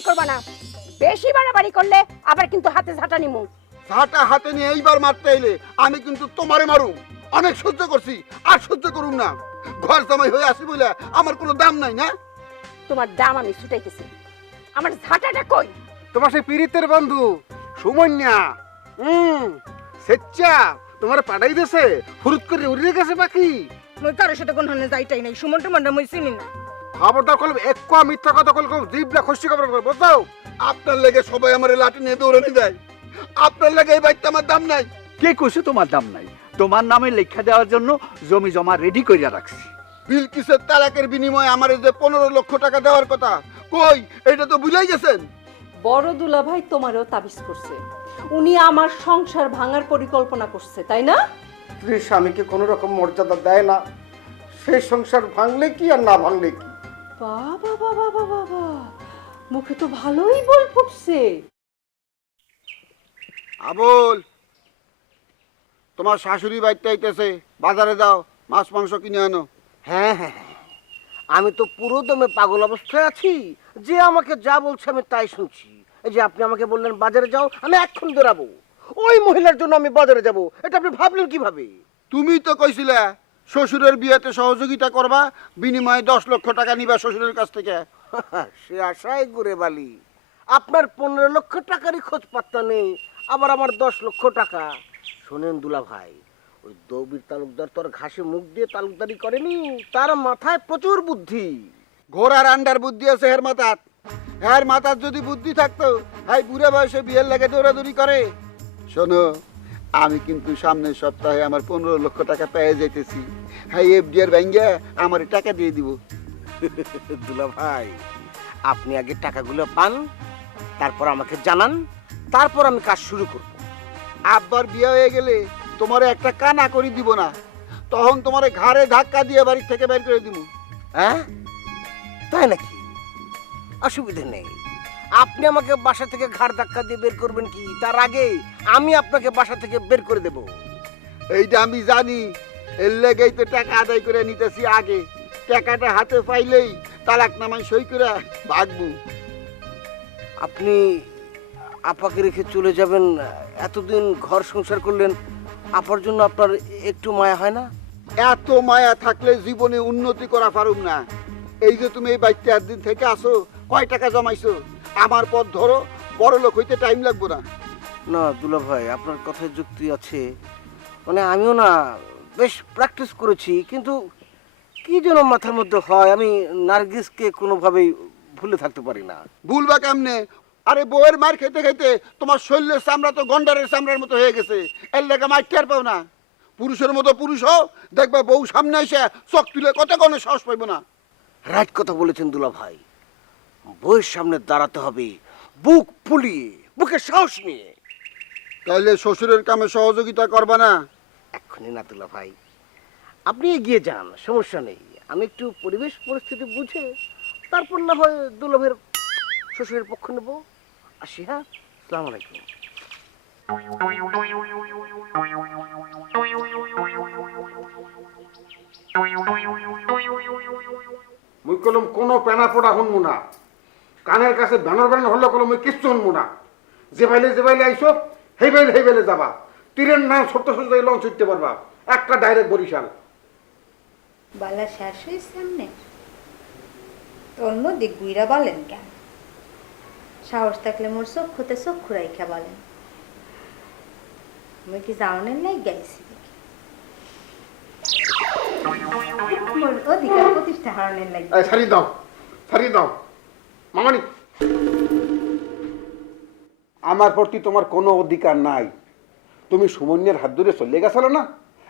বাড়াবাড়ি করবা না, বেশি বাড়াবাড়ি করলে আবার কিন্তু হাতে ঝাঁটা নিমু। ঝাঁটা হাতে নিয়ে এইবার মারতে এলে আমি কিন্তু তোমারে মারুম। অনেক সহ্য করছি, আর সহ্য করুম না। ঘর জামাই হয়ে আসি বলে আমার কোনো দাম নাই না? তোমার দাম আমি ছুটাইতেছি, আমার ঝাঁটাটা কই? তোমার সেই পীড়িতের বন্ধু সুমন্যা সেচ্চা তোমার পাঠাই দিয়েছে, ফুরুত করে উড়ে গেছে পাখি। মই কারোর সাথে কোন হানে যাইতাই নাই, সুমন টুমনটা মই চিনি না। খবরদার করলাম এক কোয়া মিথ্যা কথা কল জিভটা খসি খবর করে বুঝছো? আপনার লেগে সবাই আমার লাঠি নিয়ে দৌড়ানি দেয়, আপনার লেগে এই বাড়িতে আমার দাম নাই। কে কইছে তোমার দাম নাই? তোমার নামে লেখা দেওয়ার জন্য জমি জমা রেডি কইরা রাখছি। বিলকিসের তালাকের বিনিময়ে আমার যে 15 লক্ষ টাকা দেওয়ার কথা, কই এটা তো ভুলেই গেছেন। বড় দুলাভাই তোমারও তাবিজ করছে, উনি আমার সংসার ভাঙার পরিকল্পনা করছে, তাই না? স্ত্রীর স্বামীকে কোনো রকম মর্যাদা দেয় না, সেই সংসার ভাঙলে কি আর না ভাঙলে কি। বাবা বাবা বাবা বাবা, মুখে তো ভালোই বল ফুটছে। আবুল, তোমার শাশুড়ি বাড়িতে আইতেছে, বাজারে যাও, মাছ মাংস কিনে আনো। হ্যাঁ হ্যাঁ হ্যাঁ, আমি তো পুরো দমে পাগল অবস্থায় আছি, যে আমাকে যা বলছে আমি তাই শুনছি। এই যে আপনি আমাকে বললেন বাজারে যাও, আমি এখন দৌড়াবো। ওই মহিলার জন্য আমি বাজারে যাব, এটা আপনি ভাবলেন কিভাবে? তুমি তো কইছিলে শ্বশুরের বিয়েতে সহযোগিতা করবা, বিনিময়ে 10 লক্ষ টাকা নিবা শ্বশুরের কাছ থেকে। সে আশায় ঘুরে বালি। আপনার 15 লক্ষ টাকারই খোঁজ পাত্তা নেই, আবার আমার 10 লক্ষ টাকা। শোনেন দুলা ভাই, ওই দৌবির তালুকদার তোর ঘাসে মুখ দিয়ে তালুকদারি করেনি, তার মাথায় প্রচুর বুদ্ধি। ঘোড়ার আন্ডার বুদ্ধি আছে হের মাথার। হের মাথার যদি বুদ্ধি থাকতো, হাই বুড়ে বয়সে বিয়ের লাগে দৌড়াদৌড়ি করে। শোনো, আমি কিন্তু সামনের সপ্তাহে আমার 15 লক্ষ টাকা পেয়ে যাইতেছি। হাই এফডিআর ব্যাংকে আমার টাকা দিয়ে দিব। দুলা ভাই, আপনি আগে টাকাগুলো পান, তারপর আমাকে জানান, তারপর আমি কাজ শুরু করব। আব্বার বিয়ে হয়ে গেলে তোমার একটা কানা করে দিব না, তখন তোমার ঘাড়ে ধাক্কা দিয়ে বাড়ি থেকে বের করে দিব। হ্যাঁ, তাই নাকি? অসুবিধা নেই, আপনি আমাকে বাসা থেকে ঘাড় ধাক্কা দিয়ে বের করবেন কি, তার আগে আমি আপনাকে বাসা থেকে বের করে দেব। এইটা আমি জানি, এর লেগেই তো টাকা আদায় করে নিতেছি আগে। টাকাটা হাতে পাইলেই তালাক নামায় সই করে ভাগবো। আপনি আপাকে রেখে চলে যাবেন, এতদিন ঘর সংসার করলেন, আপার জন্য আপনার একটু মায়া হয় না? এত মায়া থাকলে জীবনে উন্নতি করা পারুম না। এই যে তুমি এই বাড়িতে একদিন থেকে আসো, কয় টাকা জমাইছো? আমার পথ ধরো, বড় লোক হইতে টাইম লাগবে না। না দুলা ভাই, আপনার কথায় যুক্তি আছে। মানে আমিও না বেশ প্র্যাকটিস করেছি, কিন্তু কি যেন মাথার মধ্যে হয়, আমি নার্গিসকে কোনোভাবেই ভুলে থাকতে পারি না। ভুলবা কেমনে? আরে বউয়ের মার খেতে খেতে তোমার শরীরের চামড়া তো গন্ডারের চামড়ার মতো হয়ে গেছে। এর লেগে মার টের পাও না। পুরুষের মতো পুরুষ হও, দেখবা বউ সামনে এসে চোখ তুলে কত কোনো সাহস পাইব না। রাইট কথা বলেছেন দুলা ভাই, বউয়ের সামনে দাঁড়াতে হবে বুক ফুলিয়ে, বুকে সাহস নিয়ে। তাহলে শ্বশুরের কামে সহযোগিতা করবা না? এক্ষুনি না দুলা ভাই, আপনি এগিয়ে যান, সমস্যা নেই। আমি একটু পরিবেশ পরিস্থিতি বুঝে তারপর না হয় দুলাভের শ্বশুরের পক্ষ নেব। আসি, হ্যাঁ, আসসালামু আলাইকুম। মুই কলম কোনো পেনা পড়া শুনবো না, কানের কাছে ব্যানর ব্যানর হলে কলম মুই কিচ্ছু শুনবো না। যে বাইলে আইসো সেই বাইলে যাবা, তীরের নাম ছোট্ট ছোট্ট লঞ্চ উঠতে পারবা, একটা ডাইরেক্ট বরিশাল। বালা শেষ হয়েছে এমনি তোর মধ্যে গুইরা বলেন কেন? সাহস থাকলে মোর চক্ষুতে চক্ষু রাইখা বলেন, আমি কি জাউনের নাই গাইছি মোর অধিকার প্রতিষ্ঠা হারানোর লাগে। ছাড়িয়ে দাও মামানি, আমার প্রতি তোমার কোনো অধিকার নাই। তুমি সুমন্যের হাত ধরে চলে গেছিল না,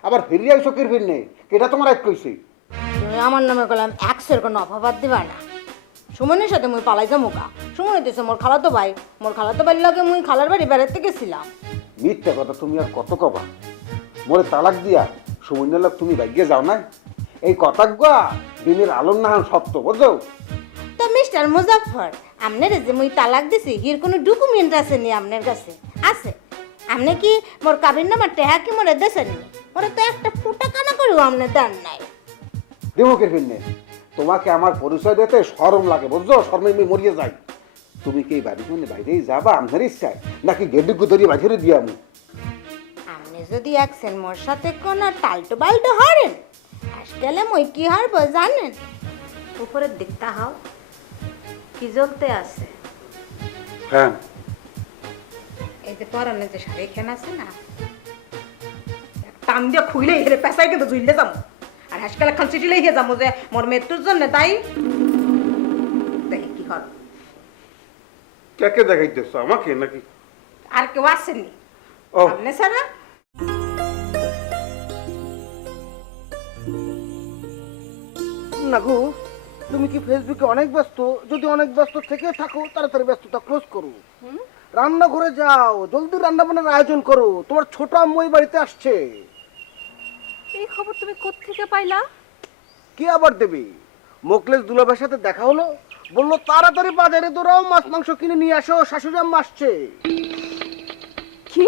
আবার ফিরিয়ে আইসো কির ফিরনে, কেটা তোমার এক কইছি? তুমি আমার নামে গেলাম একশের কোনো অভাব দিবা না। সুমনের সাথে মুই পালাই যাবো গা। সুমন হইতেছে মোর খালাতো ভাই, মোর খালাতো বাড়ির লাগে মুই খালার বাড়ি বেড়াতে গেছিলাম। মিথ্যা কথা তুমি আর কত কবা? মোরে তালাক দিয়া সুমন্যের লোক তুমি ভাগ্যে যাও না, এই কথা গুয়া দিনের আলোর নাহান সত্য, বুঝো? তো মিস্টার মুজাফফর, আপনার যে মুই তালাক দিছি হির কোনো ডকুমেন্ট আছে নি আপনার কাছে? আছে। আপনি কি মোর কাবির নামার টেহা কি মোরে দেশেন নি? মোরে তো একটা ফুটা কানা করেও আপনি দেন নাই। দেবকের ফিরনে তোমাকে আমার পরিচয় দিতে শরম লাগে, বুঝছো? শরমে আমি মরিয়ে যাই। তুমি কি এই বাড়ি মানে বাইরেই যাবা আমার ইচ্ছায় নাকি গেডুকু ধরে বাহিরে দিয়ে আমি আপনি যদি একছেন মোর সাথে কোন টালটো বাল্টো হারেন আজকালে মই কি হারবো জানেন উপরের দিকটা হাও কি জ্বলতে আছে হ্যাঁ এই যে পরনে যে শাড়ি খান আছে না টান দিয়ে খুইলে হেরে পেশাই কিন্তু ঝুললে যাবো আর হাসকালে খান চিঠি লিখে যাবো যে মোর মৃত্যুর জন্য তাই দেখি কি হল কাকে দেখাইতেছ আমাকে নাকি আর কেউ আসেনি ও আপনি সারা না গো তুমি কি ফেসবুকে অনেক ব্যস্ত? যদি অনেক ব্যস্ত থেকে থাকো তাড়াতাড়ি ব্যস্ততা ক্লোজ করো, রান্নাঘরে যাও, জলদি রান্না বান্নার আয়োজন করো, তোমার ছোট আম্মু এই বাড়িতে আসছে। এই খবর তুমি কোত্থেকে পাইলা? কে আবার দেবে? মোকলেশ দুলাভাইয়ের সাথে দেখা হলো, বললো তাড়াতাড়ি বাজারে দৌড়াও, মাছ মাংস কিনে নিয়ে আসো, শাশুড়ি আম্মা আসছে। কি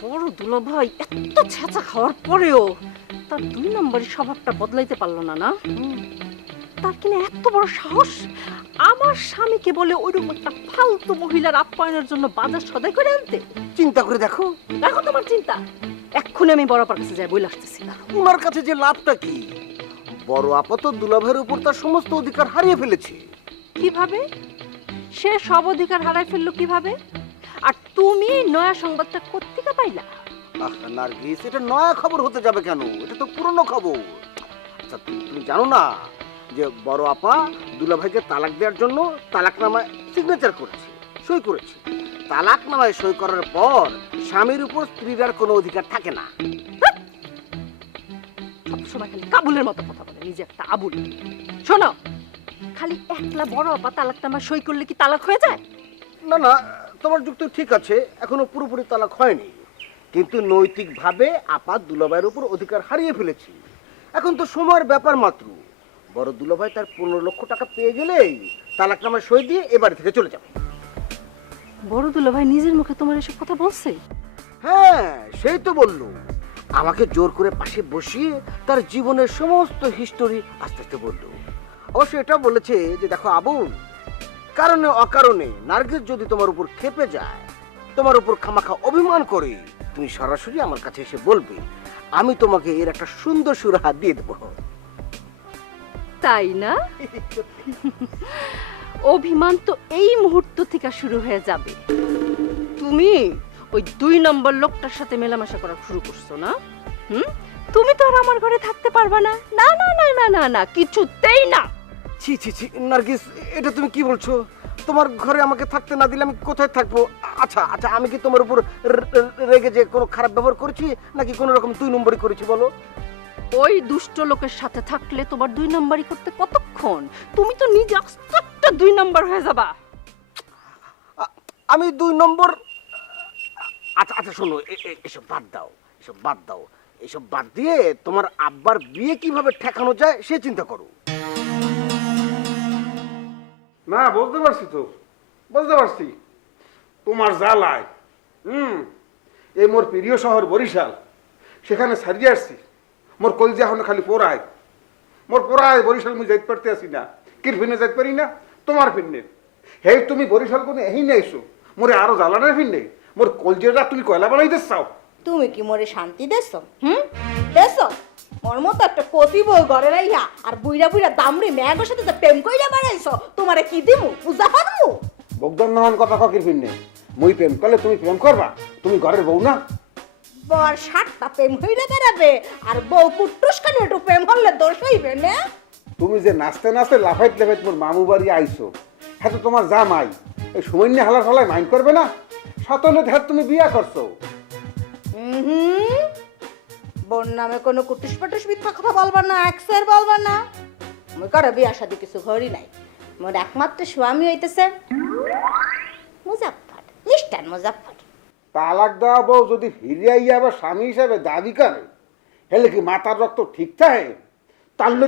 বড় দুলা ভাই এত ছেঁচা খাওয়ার পরেও তার 2 নম্বরের স্বভাবটা বদলাইতে পারলো না না? তার কিনা এত বড় সাহস আমার স্বামীকে বলে ওইরকম একটা ফালতু মহিলার আপ্যায়নের জন্য বাজার সদাই করে আনতে। চিন্তা করে দেখো, দেখো তোমার চিন্তা, এক্ষুনি আমি বড় আপার কাছে যাই, বই আসতেছি না। উনার কাছে যে লাভটা কি? বড় আপা তো দুলাভাইয়ের উপর তার সমস্ত অধিকার হারিয়ে ফেলেছে। কিভাবে? সে সব অধিকার হারাই ফেললো কিভাবে? আর তুমি এই নয়া সংবাদটা কোত্থেকে পাইলা? আহা নার্গিস, এটা নয়া খবর হতে যাবে কেন? এটা তো পুরনো খবর। আচ্ছা তুমি জানো না যে বড় আপা দুলাভাইকে তালাক দেওয়ার জন্য তালাকনামায় সিগনেচার করেছে, সই করেছে। তালাকনামায় সই করার পর স্বামীর উপর স্ত্রীর আর কোনো অধিকার থাকে না। সবসময় খালি কাবুলের মতো কথা বলে, নিজে একটা আবুল। শোনো, খালি একলা বড় আপা তালাকনামা সই করলে কি তালাক হয়ে যায়? না না, তোমার যুক্তি ঠিক আছে, এখনো পুরোপুরি তালাক হয়নি, কিন্তু নৈতিকভাবে আপা দুলাভাইয়ের উপর অধিকার হারিয়ে ফেলেছি। এখন তো সময়ের ব্যাপার মাত্র। বড় দুলাভাই তার 15 লক্ষ টাকা পেয়ে গেলেই তালাকনামায় সই দিয়ে এ বাড়ি থেকে চলে যাবে। বড় দুলা ভাই নিজের মুখে তোমার এসব কথা বলছে? হ্যাঁ, সেই তো বললো। আমাকে জোর করে পাশে বসিয়ে তার জীবনের সমস্ত হিস্টোরি আস্তে আস্তে বললো। অবশ্য এটা বলেছে যে দেখো আবুল, কারণে অকারণে নার্গিস যদি তোমার উপর ক্ষেপে যায়, তোমার উপর খামাখা অভিমান করে, তুমি সরাসরি আমার কাছে এসে বলবে, আমি তোমাকে এর একটা সুন্দর সুরাহা দিয়ে দেবো। তাই না? অভিমান তো এই মুহূর্ত থেকে শুরু হয়ে যাবে। তুমি ওই 2 নম্বর লোকটার সাথে মেলামেশা করা শুরু করছো না? তুমি তো আর আমার ঘরে থাকতে পারবা না। না না না না না না, কিছুতেই না। ছি ছি ছি নার্গিস, এটা তুমি কি বলছো? তোমার ঘরে আমাকে থাকতে না দিলে আমি কোথায় থাকবো? আচ্ছা আচ্ছা, আমি কি তোমার উপর রেগে যে কোনো খারাপ ব্যবহার করেছি নাকি কোনো রকম 2 নম্বরই করেছি বলো? ওই দুষ্ট লোকের সাথে থাকলে তোমার 2 নম্বরই করতে কতক্ষণ? তুমি তো নিজে একটা 2 নম্বর হয়ে যাবা। আমি 2 নম্বর? আচ্ছা আচ্ছা শোনো, এসব বাদ দাও, এসব বাদ দাও, এসব বাদ দিয়ে তোমার আব্বার বিয়ে কিভাবে ঠেকানো যায় সে চিন্তা করো। না বুঝতে পারছি তো, বুঝতে পারছি তোমার জ্বালায়। এই মোর প্রিয় শহর বরিশাল, সেখানে ছাড়িয়ে আসছি। মোর কলজা এখন খালি পোড়ায়, মোর পোড়ায় বরিশাল মুই যাইতে পারতে আসি না। কির ফিনে যাইতে পারি না তোমার ফিনে। হে তুমি বরিশাল কোনো এই নাইছো, মোরে আরো জ্বালানোর ফিনে। মোর কলজাটা তুমি কয়লা বানাইতে চাও? তুমি কি মোরে শান্তি দেছো? দেছো? ওর মতো একটা কচি বউ ঘরে রাইয়া আর বুইরা বুইরা দামড়ি মেয়ের সাথে যে প্রেম কইরা বেড়াইছো, তোমারে কি দিমু? পূজা পারমু? বগদান নহন কথা কির ফিনে। মুই প্রেম করলে তুমি প্রেম করবা? তুমি ঘরের বউ না? বর 7টা প্রেম হইরা বেড়াবে আর বউ কুট্টুসখানি একটু প্রেম হলে দোষ হইবে না? তুমি যে নাচতে নাচতে লাফাইত লাফাইত মোর মামু বাড়ি আইছো, হ্যাঁ তো তোমার জামাই এই সামান্য হালার ফালায় মাইন্ড করবে না? সতলে হ্যাঁ তুমি বিয়া করছো। বোন নামে কোনো কুটুস পাটুস মিথ্যা কথা বলবা না, একসের বলবা না। আমি কারো বিয়া শাদি কিছু ঘরই নাই। মোর একমাত্র স্বামী হইতেছে মুজাফফর, মিস্টার মুজাফফর। তালাক দেওয়া বউ যদি ফিরে আইয়া আবার স্বামী হিসাবে দাবি করে, হেলে কি মাথার রক্ত ঠিক থাকে? তাহলে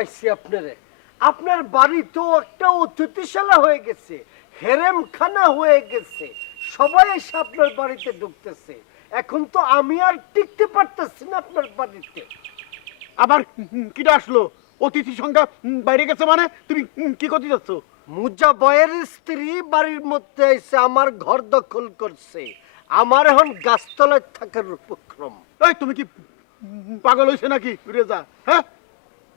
পাইছি আপনারে। আপনার বাড়ি তো একটা অতিথিশালা হয়ে গেছে, হেরেমখানা হয়ে গেছে, সবাই এসে আপনার বাড়িতে ঢুকতেছে। এখন তো আমি আর টিকতে পারতেছি না আপনার বাড়িতে। আবার কিটা আসলো? অতিথি সংখ্যা বাইরে গেছে মানে? তুমি কি করতে যাচ্ছ? মুজা বয়ের স্ত্রী বাড়ির মধ্যে এসে আমার ঘর দখল করছে। আমার এখন গাছতলায় থাকার উপক্রম। এই তুমি কি পাগল হয়েছে নাকি রেজা? হ্যাঁ,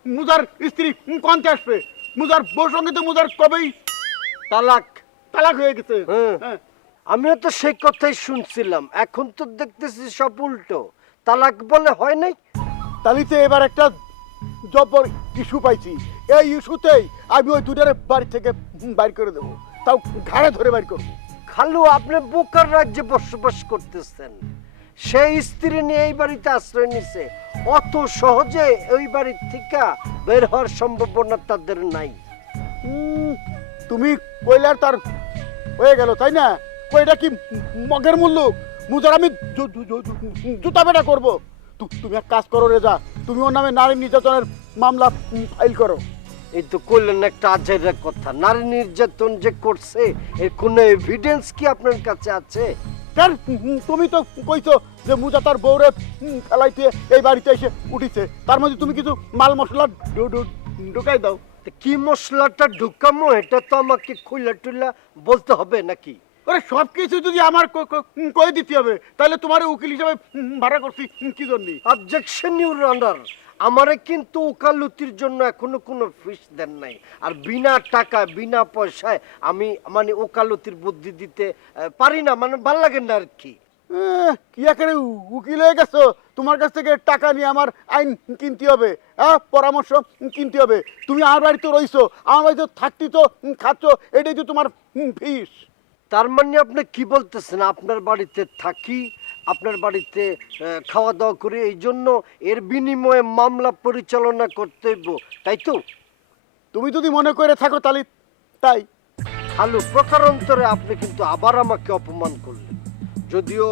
মুজার স্ত্রী কনতে আসবে? মুজার বউর সঙ্গে তো মুজার কবেই তালাক। তালাক হয়ে গেছে। হ্যাঁ। হ্যাঁ। আমিও তো সেই কথাই শুনছিলাম, এখন তো দেখতেছি সব উল্টো। তালাক বলে হয় নাই। তালিতে এবার একটা জবর ইস্যু পাইছি। এই ইস্যুতেই আমি ওই দুটার বাড়ি থেকে বাইর করে দেবো, তাও ঘাড়ে ধরে বাইর করবো। খালু, আপনি বোকার রাজ্যে বসবাস করতেছেন। সেই স্ত্রী নিয়ে এই বাড়িতে আশ্রয় নিছে, অত সহজে ওই বাড়ির থেকে বের হওয়ার সম্ভাবনা তাদের নাই। তুমি কইলার তার হয়ে গেল, তাই না? কইটা কি মগের মূল্য? মুজার আমি জুতা বেটা করবো। তুমি এক কাজ করো রেজা, তুমি ওর নামে নারী নির্যাতনের মামলা ফাইল করো। এই তো করলেন একটা আজের কথা। নারী নির্যাতন যে করছে এর কোনো এভিডেন্স কি আপনার কাছে আছে? কেন তুমি তো কইছো যে মুজা তার বউরে ফেলাইতে এই বাড়িতে এসে উঠিছে, তার মধ্যে তুমি কিছু মাল মশলা ঢুকাই দাও। তা কি মশলাটা ঢুকামো এটা তো আমাকে খুলা টুলা বলতে হবে নাকি? ওরে সব কিছু যদি আমার কয়ে দিতে হবে, তাহলে তোমার উকিল হিসাবে ভাড়া করছি কি জন্য? অবজেকশন ইউর অনার, আমারে কিন্তু ওকালতির জন্য এখনো কোনো ফিস দেন নাই। আর বিনা টাকা বিনা পয়সায় আমি মানে ওকালতির বুদ্ধি দিতে পারি না, মানে ভাল লাগে না আর কি। কি একেবারে উকিল হয়ে গেছো? তোমার কাছ থেকে টাকা নিয়ে আমার আইন কিনতে হবে, হ্যাঁ, পরামর্শ কিনতে হবে। তুমি আমার বাড়িতে রইছো, আমার বাড়িতে থাকতে তো খাচ্ছ, এটাই তো তোমার ফিস। তার মানে আপনি কি বলতেছেন? আপনার বাড়িতে থাকি, আপনার বাড়িতে খাওয়া দাওয়া করি, এই জন্য এর বিনিময়ে মামলা পরিচালনা করতে হইব, তাই তো? তুমি যদি মনে করে থাকো তাহলে তাই। খালু, প্রকারান্তরে আপনি কিন্তু আবার আমাকে অপমান করলেন, যদিও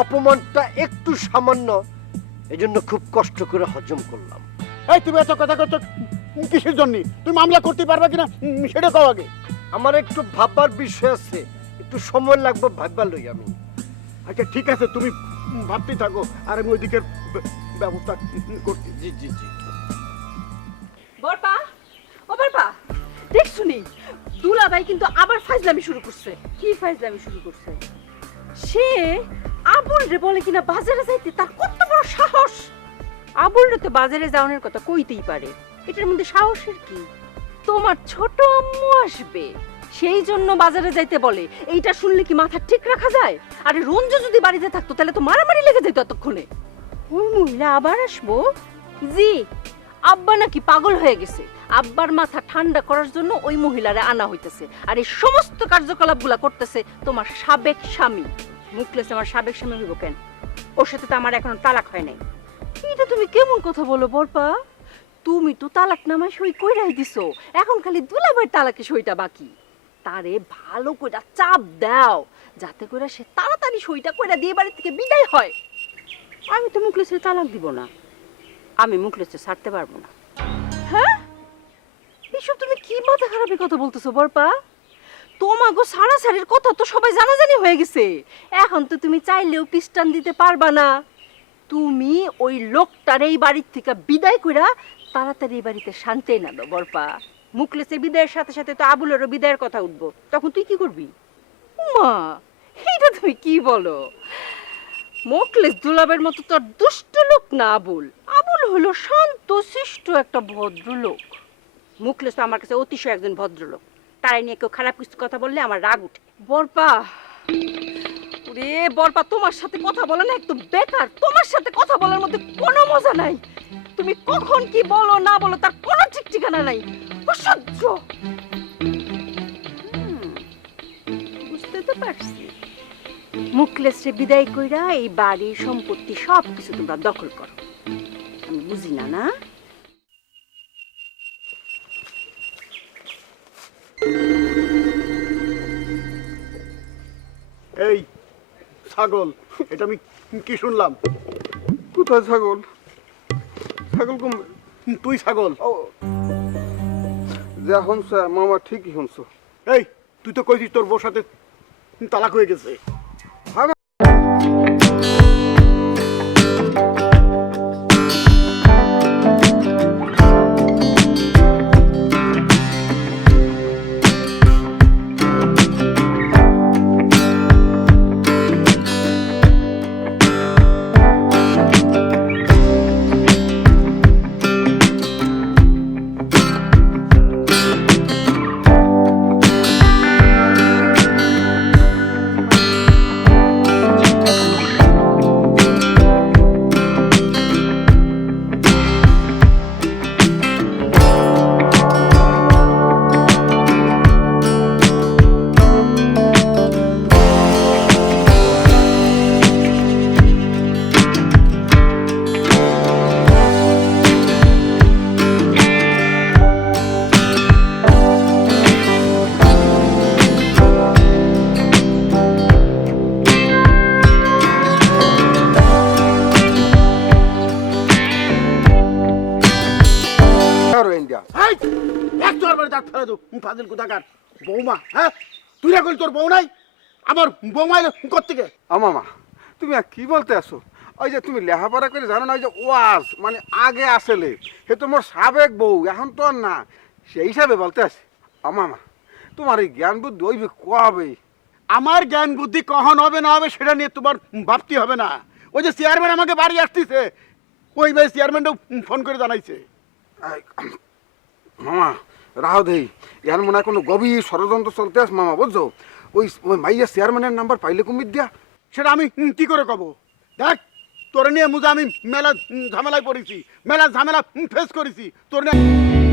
অপমানটা একটু সামান্য, এজন্য খুব কষ্ট করে হজম করলাম। এই তুমি এত কথা করছো কিসের জন্য? তুমি মামলা করতে পারবে কিনা সেটা কও আগে। আমার একটু ভাববার বিষয় আছে, একটু সময় লাগবে, ভাববার লই আমি। আচ্ছা ঠিক আছে, তুমি ভাবতেই থাকো আর আমি ওইদিকের ব্যবস্থা করছি। জি জি জি। বরপা, ও বরপা, দেখ শুনি দুলাভাই কিন্তু আবার ফাজলামি শুরু করছে। কি ফাইজলামি শুরু করছে? সে আবুল রে বলে কিনা বাজারে যাইতে, তার কত বড় সাহস! আবুল তো বাজারে যাওয়ার কথা কইতেই পারে, এটার মধ্যে সাহসের কি? তোমার ছোট আম্মু আসবে, সেই জন্য বাজারে যাইতে বলে। এইটা শুনলে কি মাথা ঠিক রাখা যায়? আরে রঞ্জু যদি বাড়িতে থাকতো তাহলে তো মারামারি লেগে যেত এতক্ষণে। ওই মহিলা আবার আসবো? জি, আব্বা নাকি পাগল হয়ে গেছে। আব্বার মাথা ঠান্ডা করার জন্য ওই মহিলারে আনা হইতেছে, আর এই সমস্ত কার্যকলাপগুলা করতেছে তোমার সাবেক স্বামী। মুখলেস আমার সাবেক স্বামী হইব কেন? ওর সাথে তো আমার এখনো তালাক হয় নাই। এটা তুমি কেমন কথা বলো বরপা? তুমি তো তালাক নামায় সই কইরাই দিছো, এখন খালি দুলাভাইয়ের তালাকে সইটা বাকি। তারে ভালো কইরা চাপ দাও, যাতে করে সে তাড়াতাড়ি সইটা কইরা দিয়ে বাড়ি থেকে বিদায় হয়। আমি তো মুখলেসের তালাক দিব না, আমি মুখলেসকে ছাড়তে পারবো না। হ্যাঁ, এসব তুমি কি মাথা খারাপের কথা বলতেছো বরপা? তোমাগো সারাসারির কথা তো সবাই জানাজানি হয়ে গেছে, এখন তো তুমি চাইলেও পিস্টান দিতে পারবা না। তুমি ওই লোকটার এই বাড়ির থেকে বিদায় কইরা তাড়াতাড়ি এই বাড়িতে শান্তি না দাও বরপা। মুখলেসের বিদায়ের সাথে সাথে তো আবুলেরও বিদায়ের কথা উঠবো, তখন তুই কি করবি? মা, এটা তুমি কি বলো? মুখলেস দুলাবের মতো তো আর দুষ্ট লোক না আবুল। আবুল হলো শান্ত শিষ্ট একটা ভদ্রলোক। মুখলেস তো আমার কাছে অতিশয় একজন ভদ্রলোক, তারাই নিয়ে কেউ খারাপ কিছু কথা বললে আমার রাগ উঠে। বরপা, ওরে বরপা, তোমার সাথে কথা বলা না একদম বেকার। তোমার সাথে কথা বলার মধ্যে কোনো মজা নাই। তুমি কখন কি বলো না বলো তার কোনো ঠিক ঠিকানা নাই। অসহ্য। বুঝতে তো পারছি, মুখলেসে বিদায় কইরা এই বাড়ি সম্পত্তি সব কিছু তোমরা দখল করো। আমি বুঝি না না? এই ছাগল, এটা আমি কি শুনলাম? কোথায় ছাগল? ছাগল কম। তুই ছাগল? ও যা শুনছ মামা ঠিকই শুনছো। এই তুই তো কইছিস তোর বউর সাথে তালাক হয়ে গেছে। ইন্ডিয়া এই এক তোর বাড়ি দাঁত ফেলে দো ফাজিল কোথাকার বৌমা। হ্যাঁ তুই না কইলি তোর বউ নাই, আমার বৌমা এলো কোত্থেকে? মামা তুমি আর কি বলতে আসো? ওই যে তুমি লেখাপড়া করে জানো না, ওই যে ওয়াজ মানে আগে আসলে সে তো মোর সাবেক বউ, এখন তো আর না, সেই হিসাবে বলতে আসি। মামা তোমার এই জ্ঞান বুদ্ধি ওই কবে? আমার জ্ঞান বুদ্ধি কখন হবে না হবে সেটা নিয়ে তোমার ভাবতে হবে না। ওই যে চেয়ারম্যান আমাকে বাড়ি আসতেছে, ওই ভাই চেয়ারম্যানটাও ফোন করে জানাইছে। মামা রাহ দেই, ইয়ার মনে হয় কোনো গভীর ষড়যন্ত্র চলতে আস মামা, বুঝছো? ওই ওই মাইয়া চেয়ারম্যানের নাম্বার পাইলে কুমির দিয়া। সেটা আমি কি করে কব? দেখ তোর নিয়ে মুজা আমি মেলা ঝামেলায় পড়েছি, মেলা ঝামেলা ফেস করেছি তোর নিয়ে।